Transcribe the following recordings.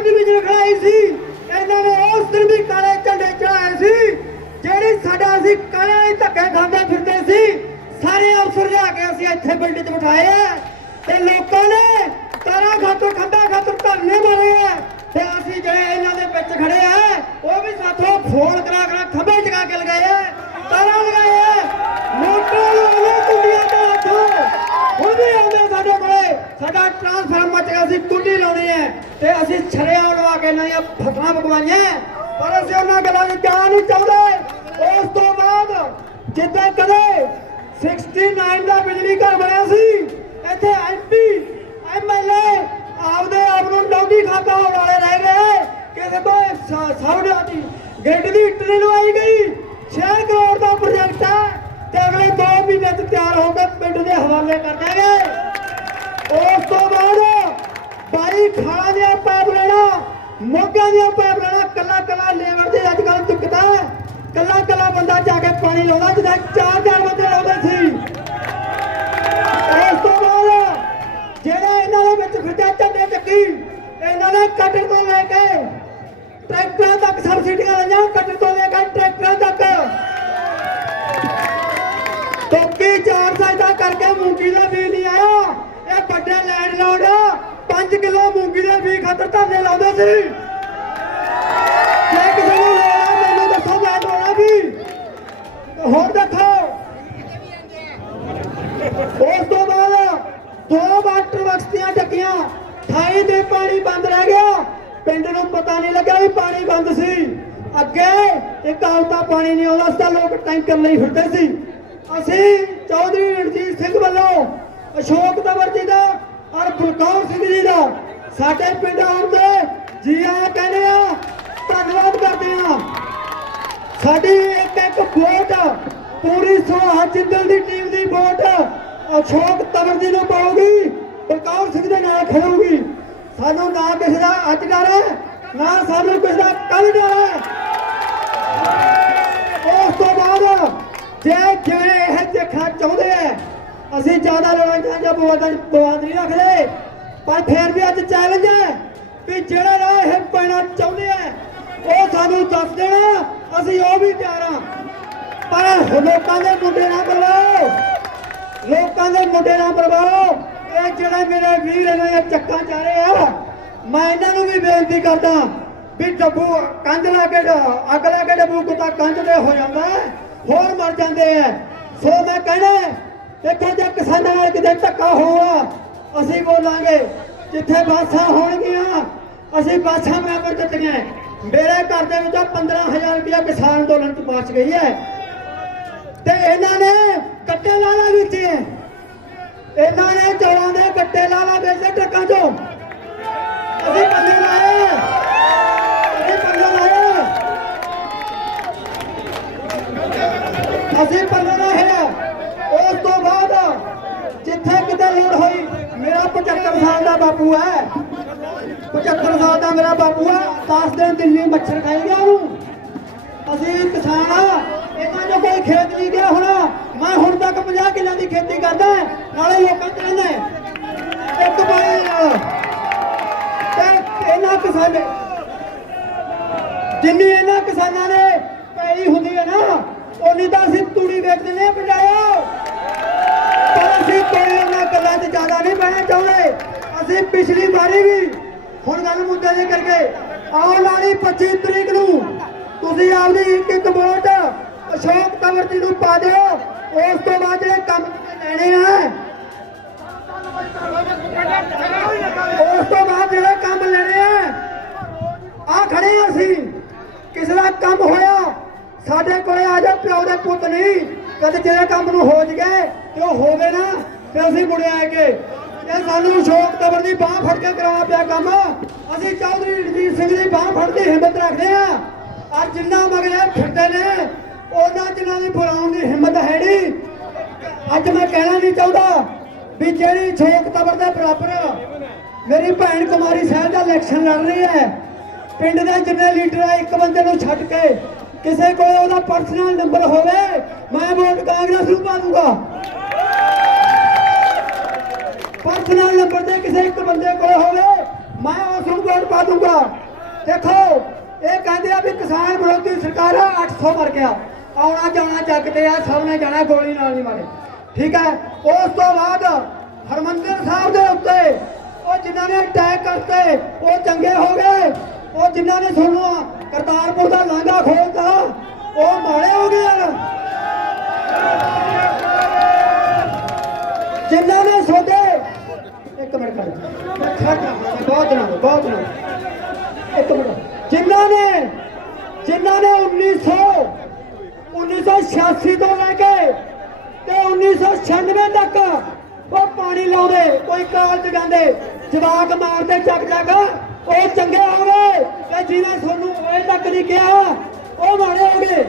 Sub division ਖੜਾਈ ਸੀ। ਇਹਨਾਂ ਨੇ ਉਸ ਦਿਨ ਵੀ ਕਾਲੇ ਝੰਡੇ ਚੜਾਏ ਸੀ। ਜਿਹੜੀ ਸਾਡਾ ਅਸੀਂ ਕਾਲੇ ਧੱਕੇ ਖਾਂਦੇ ਫਿਰਦੇ ਸੀ, ਸਾਰੇ ਅਫਸਰ ਲਿਆ ਕੇ ਅਸੀਂ ਇੱਥੇ ਬਿਲਡਿੰਗ 'ਚ ਬਿਠਾਏ ਆ। ਤੇ ਲੋਕਾਂ ਨੇ ਤਾਰਾ ਖਾਤਰ ਖੰਭਾ ਖਾਤਰ ਧਰਨੇ ਮਾਰੇ ਆ। ਤੇ ਅਸੀਂ ਜਿਹੜੇ ਇਹਨਾਂ ਦੇ ਵਿੱਚ ਖੜੇ ਆ, ਉਹ ਵੀ ਸਾਥੋਂ ਫੋਨ ਕਰਾ ਕਰਾ ਖੰਭੇ ਚਗਾ ਕੇ ਲਗਾਏ ਆ। ਤਾਰਾ ਲਗਾਏ ਆ। ਮੋਟਰ ਲੋਕਾਂ ਕੁੰਡੀਆਂ ਦਾ ਹੱਥੋਂ। ਹੁਣ ਵੀ ਆਉਂਦੇ ਸਾਡੇ ਕੋਲੇ। ਸਾਡਾ ਟ੍ਰਾਂਸਫਾਰਮਰ ਚ ਅਸੀਂ ਕੁੰਡੀ ਲਾਉਣੀ ਹੈ ਤੇ ਅਸੀਂ ਛੜਿਆ ਲਵਾ ਕੇ ਨਵੀਆਂ ਫਸਲਾਂ ਪਕਵਾਈਆਂ ਪਰ ਅਸੀਂ ਉਹਨਾਂ ਗੱਲਾਂ ਨੂੰ ਜਾ ਨਹੀਂ ਚਾਹੁੰਦੇ। ਉਸ ਤੋਂ ਬਾਅਦ ਜਿੱਦਾਂ ਕਦੇ 69 ਦਾ ਬਿਜਲੀ ਘਰ ਬਣਿਆ ਸੀ, ਇੱਥੇ ਐਮਪੀ ਐਮਐਲਏ ਆਪਦੇ ਆਪ ਨੂੰ ਡੌਡੀ ਖਾਤਾ ਹੋਣ ਵਾਲੇ ਰਹਿ ਗਏ ਕਿਸੇ ਤੋਂ ਸਾਊਂਡ ਗ੍ਰਿਡ ਦੀ ਇੱਟ ਨਹੀਂ। ਲਵਾਈ ਗਈ। 6 ਕਰੋੜ ਦਾ ਪ੍ਰੋਜੈਕਟ ਹੈ ਤੇ ਅਗਲੇ 2 ਮਹੀਨੇ ਚ ਤਿਆਰ ਹੋ ਕੇ ਪਿੰਡ ਦੇ ਹਵਾਲੇ ਕਰ ਦਾਂਗੇ ਉਸ ਤੋਂ ਬਾਅਦ ਬਾਈ ਖਾਣਾ ਦੀਆਂ ਪਾਈਪ ਲੈਣਾ, ਮੋਗਾਂ ਦੀਆਂ ਪਾਈਪ ਲੈਣਾ, ਕੱਲਾ ਕੱਲਾ ਲੇਬਰ ਦੇ ਅੱਜ ਕੱਲ ਚੁੱਕਦਾ ਕੱਲਾ ਕੱਲਾ ਬੰਦਾ ਜਾ ਕੇ ਪਾਣੀ ਲਾਉਂਦਾ, ਜਿੱਦਾਂ ਚਾਰ ਚਾਰ ਬੰਦੇ ਲਾਉਂਦੇ ਸੀ। ਉਸ ਤੋਂ ਬਾਅਦ ਜਿਹੜਾ ਇਹਨਾਂ ਦੇ ਵਿੱਚ ਫਿਰਦਾ ਝੰਡੇ ਚੱਕੀ, ਇਹਨਾਂ ਨੇ ਕਟਰ ਤੋਂ ਲੈ ਕੇ ਟਰੈਕਟਰਾਂ ਤੱਕ ਸਬਸਿਡੀਆਂ ਲਈਆਂ ਕਟਰ ਤੋਂ ਲੈ ਕੇ ਟਰੈਕਟਰਾਂ ਤੱਕ ਖਾਤਰ ਧਰਨੇ ਲਾਉਂਦੇ ਸੀ। ਜੇ ਕਿਸੇ ਨੂੰ ਲੈਣਾ ਮੈਨੂੰ ਦੱਸੋ ਮੈਂ ਦੋਣਾ ਵੀ। ਹੋਰ ਦੇਖੋ। ਉਸ ਤੋਂ ਬਾਅਦ ਦੋ ਵਾਟਰ ਬਕਸੀਆਂ ਚੱਕੀਆਂ 28 ਦੇ ਪਾਣੀ ਬੰਦ ਰਹਿ ਗਿਆ। ਪਿੰਡ ਨੂੰ ਪਤਾ ਨਹੀਂ ਲੱਗਾ ਵੀ ਪਾਣੀ ਬੰਦ ਸੀ। ਅੱਗੇ ਇੱਕ ਆਉਤਾ ਪਾਣੀ ਨਹੀਂ ਆਉਂਦਾ ਸੀ ਲੋਕ ਟੈਂਕਰ ਲਈ ਫਿਰਦੇ ਸੀ। ਅਸੀਂ ਚੌਧਰੀ ਰਣਜੀਤ ਸਿੰਘ ਵੱਲੋਂ ਅਸ਼ੋਕ ਤਵਰ ਜੀ ਦਾ ਔਰ ਬਲਕੌਰ ਸਿੰਘ ਜੀ ਦਾ ਸਾਡੇ ਪਿੰਡ ਆਉਣ ਤੇ ਜੀ ਆਇਆਂ ਕਹਿੰਦੇ ਆ, ਧੰਨਵਾਦ ਕਰਦੇ ਆ। ਸਾਡੀ ਇੱਕ ਇੱਕ ਵੋਟ, ਪੂਰੀ ਸੁਹਾਜ ਜਿੰਦਲ ਦੀ ਟੀਮ ਦੀ ਵੋਟ, ਅਸ਼ੋਕ ਤਵਰ ਜੀ ਨੂੰ ਪਾਉਗੀ ਬਲਕੌਰ ਸਿੰਘ ਦੇ ਨਾਲ ਖੜੂਗੀ। ਸਾਨੂੰ ਨਾ ਕਿਸੇ ਦਾ ਅੱਜ ਡਰ ਹੈ, ਨਾ ਸਾਨੂੰ ਕਿਸੇ ਦਾ ਕੱਲ ਡਰ ਹੈ। ਉਸ ਤੋਂ ਬਾਅਦ ਜੇ ਜਿਹੜੇ ਇਹ ਦੇਖਣਾ ਚਾਹੁੰਦੇ ਆ, ਅਸੀਂ ਜ਼ਿਆਦਾ ਲੜਾਈਆਂ ਜਾਂ ਬਵਾਦਾਂ ਬਵਾਦ ਨਹੀਂ ਰੱਖਦੇ। ਪਰ ਫਿਰ ਵੀ ਅੱਜ ਚੈਲੰਜ ਹੈ ਕਿ ਜਿਹੜਾ ਰਾਹ ਇਹ ਪੈਣਾ ਚਾਹੁੰਦੇ ਆ, ਉਹ ਸਾਨੂੰ ਦੱਸ ਦੇਣਾ, ਅਸੀਂ ਉਹ ਵੀ ਤਿਆਰ ਆ। ਪਰ ਲੋਕਾਂ ਦੇ ਮੁੰਡੇ ਨਾ ਬਰਵਾਓ ਲੋਕਾਂ ਦੇ ਮੁੰਡੇ ਨਾ ਬਰਵਾਓ ਇਹ ਜਿਹੜੇ ਮੇਰੇ ਵੀਰ ਇਹਨਾਂ ਚੱਕਾਂ ਚਾ ਰਹੇ ਆ, ਮੈਂ ਇਹਨਾਂ ਨੂੰ ਵੀ ਬੇਨਤੀ ਕਰਦਾ ਵੀ ਡੱਬੂ ਕੰਧ ਲਾ ਕੇ, ਅੱਗ ਲਾ ਕੇ ਡੱਬੂ ਕੁੱਤਾ ਕੰਧ ਤੇ ਹੋ ਜਾਂਦਾ ਹੋਰ ਮਰ ਜਾਂਦੇ ਆ। ਸੋ ਮੈਂ ਕਹਿਣਾ ਦੇਖੋ ਜੇ ਕਿਸਾਨਾਂ ਨਾਲ ਕਿਤੇ ਧੱਕਾ ਹੋਊਗਾ ਅਸੀਂ ਬੋਲਾਂਗੇ, ਜਿੱਥੇ ਬਾਸਾਂ ਹੋਣਗੀਆਂ, ਅਸੀਂ ਬਾਸਾਂ ਬਰਾਬਰ ਦਿੱਤੀਆਂ ਮੇਰੇ ਘਰ ਦੇ ਵਿੱਚੋਂ 15000 ਰੁਪਇਆ ਕਿਸਾਨ ਅੰਦੋਲਨ ਚ ਪਹੁੰਚ ਗਈ ਹੈ। ਤੇ ਇਹਨਾਂ ਨੇ ਕੱਟੇ ਲਾਲਾ ਵੇਚੇ ਇਹਨਾਂ ਨੇ ਚੌਲਾਂ ਦੇ ਕੱਟੇ ਲਾਲਾ ਵੇਚੇ ਟਰੱਕਾਂ ਚੋਂ। ਅਸੀਂ ਪੱਲੇ ਲਾਏ ਅਸੀਂ ਪੱਲੇ ਲਾਏ ਅਸੀਂ ਪੱਲੇ ਲਾਏ ਉਸ ਤੋਂ ਬਾਅਦ ਜਿੱਥੇ ਕਿਤੇ ਲੋੜ ਹੋਈ ਮੇਰਾ 75 ਸਾਲ ਦਾ ਬਾਪੂ ਹੈ। 75 ਸਾਲ ਦਾ ਮੇਰਾ ਬਾਪੂ ਹੈ। 10 ਦਿਨ ਦਿੱਲੀ ਮੱਛਰ ਖਾਈ ਉਹਨੂੰ। ਅਸੀਂ ਕਿਸਾਨ ਆ। ਇਹਨਾਂ ਜੋ ਕੋਈ ਖੇਤ ਨਹੀਂ ਗਿਆ ਹੁਣ। ਮੈਂ ਹੁਣ ਤੱਕ 50 ਕਿੱਲਿਆਂ ਦੀ ਖੇਤੀ ਕਰਦਾ ਨਾਲੇ ਲੋਕਾਂ ਚ ਰਹਿੰਦਾ ਇੱਕ ਬਾਈ ਤੇ ਇਹਨਾਂ ਕਿਸਾਨ ਜਿੰਨੀ ਇਹਨਾਂ ਕਿਸਾਨਾਂ ਨੇ ਪੈਲੀ ਹੁੰਦੀ ਹੈ ਨਾ ਉਨੀ ਤਾਂ ਅਸੀਂ ਤੂੜੀ ਵੇਚ ਦਿੰਦੇ ਆ ਬਜਾਓ ਪਰ ਅਸੀਂ ਕੋਈ ਉਹਨਾਂ ਗੱਲਾਂ 'ਚ ਜ਼ਿਆਦਾ ਨਹੀਂ ਬਹਿਣਾ ਚਾਹੁੰਦੇ। ਅਸੀਂ ਪਿਛਲੀ ਵਾਰੀ ਵੀ ਹੁਣ ਗੱਲ ਮੁੱਦੇ ਦੇ ਕਰਕੇ ਆਉਣ ਵਾਲੀ 25 ਤਰੀਕ ਨੂੰ ਤੁਸੀਂ ਆਪਦੀ ਇੱਕ ਇੱਕ ਵੋਟ ਅਸ਼ੋਕ ਤੰਵਰ ਜੀ ਨੂੰ ਪਾ ਦਿਓ। ਉਸ ਤੋਂ ਬਾਅਦ ਜਿਹੜੇ ਕੰਮ ਲੈਣੇ ਆ, ਉਸ ਤੋਂ ਬਾਅਦ ਜਿਹੜੇ ਕੰਮ ਲੈਣੇ ਆ ਆ ਖੜੇ ਅਸੀਂ। ਕਿਸੇ ਦਾ ਕੰਮ ਹੋਇਆ, ਸਾਡੇ ਕੋਲੇ ਆ ਜਾ ਪਿਓ ਦੇ ਪੁੱਤ ਨਹੀਂ। ਕਦੇ ਜਿਹੜੇ ਕੰਮ ਨੂੰ ਹੋ ਜਗੇ ਤੇ ਉਹ ਹੋਵੇ ਨਾ, ਤੇ ਅਸੀਂ ਮੁੜੇ ਆਏਗੇ ਇਹ ਸਾਨੂੰ ਸ਼ੋਕ ਤਬਰ ਦੀ ਬਾਹ ਫੜ ਕੇ ਕਰਾਉਣਾ ਪਿਆ ਕੰਮ। ਅਸੀਂ ਚੌਧਰੀ ਰਣਜੀਤ ਸਿੰਘ ਦੀ ਬਾਹ ਫੜਦੀ ਹਿੰਮਤ ਰੱਖਦੇ ਆ ਅੱਜ ਜਿੰਨਾ ਮਗਰੇ ਫਿਰਦੇ ਨੇ, ਉਹਨਾਂ ਜਿਨ੍ਹਾਂ ਦੀ ਬੁਲਾਉਣ ਦੀ ਹਿੰਮਤ ਹੈ ਨਹੀਂ ਅੱਜ ਮੈਂ ਕਹਿਣਾ ਨਹੀਂ ਚਾਹੁੰਦਾ ਵੀ ਜਿਹੜੀ ਸ਼ੋਕ ਤਬਰ ਦੇ ਬਰਾਬਰ ਮੇਰੀ ਭੈਣ ਕੁਮਾਰੀ ਸਾਹਿਬ ਦਾ ਇਲੈਕਸ਼ਨ ਲੜ ਰਹੀ ਹੈ, ਪਿੰਡ ਦੇ ਜਿੰਨੇ ਲੀਡਰ ਆ, ਇੱਕ ਬੰਦੇ ਨੂੰ ਛੱਡ ਕੇ ਕਿਸੇ ਕੋਲ ਉਹਦਾ ਪਰਸਨਲ ਨੰਬਰ ਹੋਵੇ, ਮੈਂ ਵੋਟ ਕਾਂਗਰਸ ਨੂੰ ਪਾ ਦੂੰਗਾ ਪਰਸਨਲ ਨੰਬਰ ਤੇ ਕਿਸੇ ਇੱਕ ਬੰਦੇ ਕੋਲ ਹੋਵੇ ਮੈਂ ਉਸ ਉਸ ਨੂੰ ਵੋਟ ਦੇਖੋ, ਇਹ ਕਹਿੰਦੇ ਆ ਵੀ ਕਿਸਾਨ ਵਿਰੋਧੀ ਸਰਕਾਰ 800 ਮਰ ਗਿਆ। ਆਉਣਾ ਜਾਣਾ ਜੱਗ ਤੇ ਆ ਸਭ ਨੇ ਜਾਣਾ ਗੋਲੀ ਨਾਲ ਨਹੀਂ ਮਾਰੇ। ਠੀਕ ਹੈ? ਉਸ ਤੋਂ ਬਾਅਦ ਹਰਮੰਦਰ ਸਾਹਿਬ ਦੇ ਉੱਤੇ ਉਹ ਜਿਨ੍ਹਾਂ ਨੇ ਅਟੈਕ ਕਰਤੇ, ਉਹ ਚੰਗੇ ਹੋ ਗਏ। ਉਹ ਜਿਨ੍ਹਾਂ ਨੇ ਤੁਹਾਨੂੰ ਕਰਤਾਰਪੁਰ ਦਾ ਲਾਂਘਾ ਖੋਲਤਾ, ਉਹ ਮਾੜੇ ਹੋ ਗਏ ਹਨ। ਜਿਨ੍ਹਾਂ ਨੇ ਸੋਦੇ ਇੱਕ ਮਿੰਟ ਕਰ ਬਹੁਤ ਨਾ ਬਹੁਤ ਨਾ ਇੱਕ ਮਿੰਟ। ਜਿਨ੍ਹਾਂ ਨੇ ਜਿਨ੍ਹਾਂ ਨੇ 1900 1986 ਤੋਂ ਲੈ ਕੇ ਤੇ 1996 ਤੱਕ ਉਹ ਪਾਣੀ ਲਾਉਂਦੇ, ਕੋਈ ਕਾਲਜ ਜਾਂਦੇ ਜਵਾਕ ਮਾਰਦੇ, ਚੱਕ ਚੱਕ। ਉਹ ਚੰਗੇ ਹੋ ਗਏ ਤੇ ਜਿਹਨੇ ਤੁਹਾਨੂੰ ਇਹ ਤੱਕ ਨਹੀਂ ਕਿਹਾ, ਉਹ ਮਾੜੇ ਹੋ ਗਏ।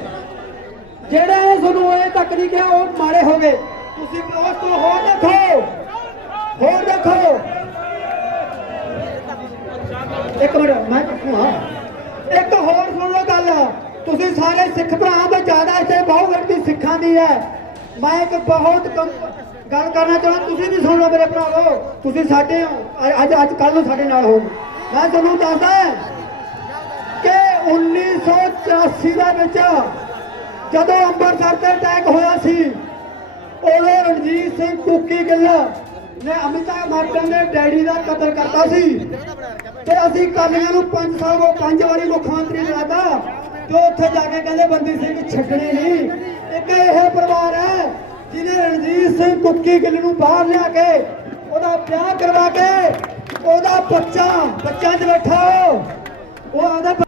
ਜਿਹੜੇ ਨੇ ਤੁਹਾਨੂੰ ਇਹ ਤੱਕ ਨਹੀਂ ਕਿਹਾ, ਉਹ ਮਾੜੇ ਹੋ ਗਏ। ਤੁਸੀਂ ਉਸ ਤੋਂ ਹੋਰ ਦੇਖੋ ਹੋਰ ਦੇਖੋ ਇੱਕ ਮਿੰਟ ਮੈਂ ਪੁੱਛੂਗਾ ਇੱਕ ਹੋਰ ਸੁਣ ਲਓ ਗੱਲ ਤੁਸੀਂ ਸਾਰੇ ਸਿੱਖ ਭਰਾ ਤੋਂ ਜ਼ਿਆਦਾ ਇੱਥੇ ਬਹੁਤ ਗਿਣਤੀ ਸਿੱਖਾਂ ਦੀ ਹੈ। ਮੈਂ ਇੱਕ ਬਹੁਤ ਗੱਲ ਕਰਨਾ ਚਾਹੁੰਦਾ, ਤੁਸੀਂ ਵੀ ਸੁਣ ਲਓ ਮੇਰੇ ਭਰਾਵੋ, ਤੁਸੀਂ ਸਾਡੇ ਹੋ ਅੱਜ ਅੱਜ ਕੱਲ ਨੂੰ ਸਾਡੇ ਨਾਲ ਹੋ। ਮੈਂ ਤੁਹਾਨੂੰ ਦੱਸਦਾ ਕਿ 1984 ਦੇ ਵਿੱਚ ਜਦੋਂ ਅੰਮ੍ਰਿਤਸਰ ਤੇ ਅਟੈਕ ਹੋਇਆ ਸੀ, ਉਦੋਂ ਰਣਜੀਤ ਸਿੰਘ ਕੁੱਕੀ ਗਿੱਲ ਨੇ ਅਮਿਤਾ ਬੱਚਨ ਦੇ ਡੈਡੀ ਦਾ ਕਤਲ ਕਰਤਾ ਸੀ। ਤੇ ਅਸੀਂ ਕਾਲੀਆਂ ਨੂੰ ਪੰਜ ਸਾਲ ਉਹ ਪੰਜ ਵਾਰੀ ਮੁੱਖ ਮੰਤਰੀ ਬਣਾਤਾ। ਜੋ ਉੱਥੇ ਜਾ ਕੇ ਕਹਿੰਦੇ ਬੰਦੀ ਸਿੰਘ ਛੱਡਣੇ ਨਹੀਂ। ਇੱਕ ਇਹ ਪਰਿਵਾਰ ਹੈ ਜਿਹਨੇ ਰਣਜੀਤ ਸਿੰਘ ਕੁੱਕੀ ਗਿੱਲ ਨੂੰ ਬਾਹਰ ਲਿਆ ਕੇ ਉਹਦਾ ਵਿਆਹ ਕਰਵਾ ਕੇ ਉਹਦਾ ਬੱਚਾ ਬੱਚਾ 'ਚ ਬੈਠਾ ਉਹ ਉਹ